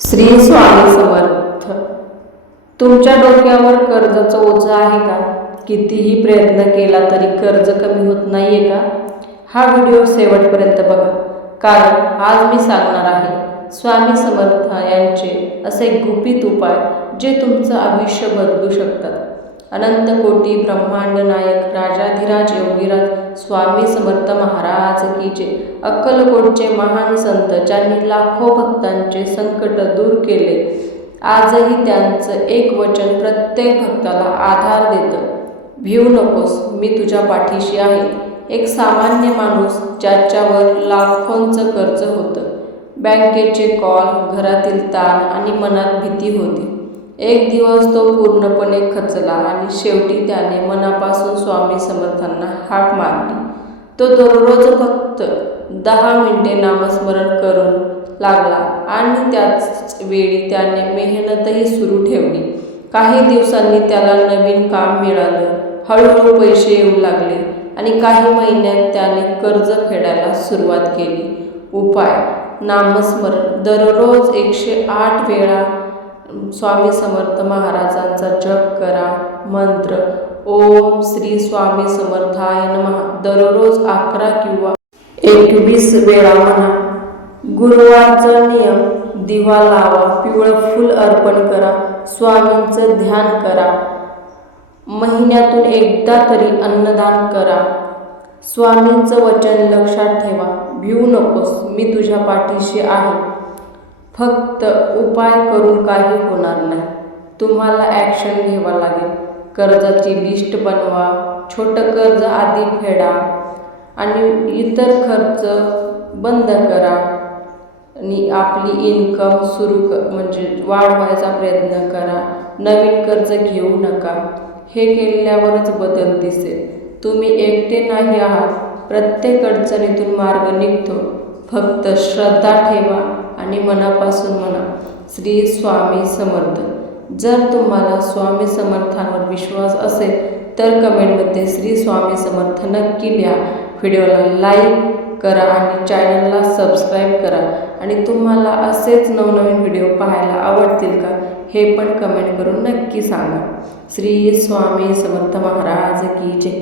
श्री स्वामी समर्थ. तुमच्या डोक्यावर कर्जाचं ओझं आहे का? कितीही प्रयत्न केला तरी कर्ज कमी होत नाहीये का? हा व्हिडिओ शेवटपर्यंत बघा, कारण आज मी सांगणार आहे स्वामी समर्थ यांचे असे गुपित उपाय जे तुमचं आयुष्य बदलू शकतात. अनंत कोटी ब्रह्मांड नायक राजाधिराज योगीराज स्वामी समर्थ महाराज की जय. अक्कलकोटचे महान संत ज्यांनी लाखो भक्तांचे संकट दूर केले, आजही त्यांचं एक वचन प्रत्येक भक्ताला आधार देतं. भिवू नकोस, मी तुझ्या पाठीशी आहे. एक सामान्य माणूस ज्याच्यावर लाखोंचं कर्ज होतं, बँकेचे कॉल, घरातील ताण आणि मनात भीती होती. एक दिवस तो पूर्णपणे खचला आणि शेवटी त्याने मनापासून स्वामी समर्थांना हाक मारली. तो दररोज फक्त 10 मिनिटे नामस्मरण करून लागला आणि त्याच वेळी त्याने मेहनतही सुरू ठेवली. काही दिवसांनी त्याला नवीन काम मिळालं, हळूहळू पैसे येऊ लागले आणि काही महिन्यात त्याने कर्ज फेडायला सुरुवात केली. उपाय: नामस्मरण. दररोज 108 वेळा स्वामी समर्थ महाराजांचा जप करा. मंत्र: ओम श्री स्वामी समर्थाय नमः दररोज 11 किंवा 21 वेळा म्हणा. गुरुवारचा नियम: दिवा लावा, पिवळं फूल अर्पण करा, स्वामींचं ध्यान करा. महिन्यातून एकदा तरी अन्नदान करा. स्वामींचं वचन लक्षात ठेवा, भिवू नकोस, मी तुझ्या पाठीशी आहे. फक्त उपाय करून काही होणार नाही, तुम्हाला ॲक्शन घ्यावा लागेल. कर्जाची लिस्ट बनवा, छोटं कर्ज आधी फेडा आणि इतर खर्च बंद करा आणि आपली इन्कम म्हणजे वाढवायचा प्रयत्न करा. नवीन कर्ज घेऊ नका. हे केल्यावरच बदल दिसेल. तुम्ही एकटे नाही आहात, प्रत्येक अडचणीतून मार्ग निघतो. फक्त श्रद्धा ठेवा आणि मनापासून म्हणा, श्री स्वामी समर्थ. जर तुम्हाला स्वामी समर्थांवर विश्वास असेल तर कमेंटमध्ये श्री स्वामी समर्थ नक्की लिहा. व्हिडिओला लाईक करा आणि चॅनलला सबस्क्राईब करा. आणि तुम्हाला असेच नवनवीन व्हिडिओ पाहायला आवडतील का, हे पण कमेंट करून नक्की सांगा. श्री स्वामी समर्थ महाराज की जय.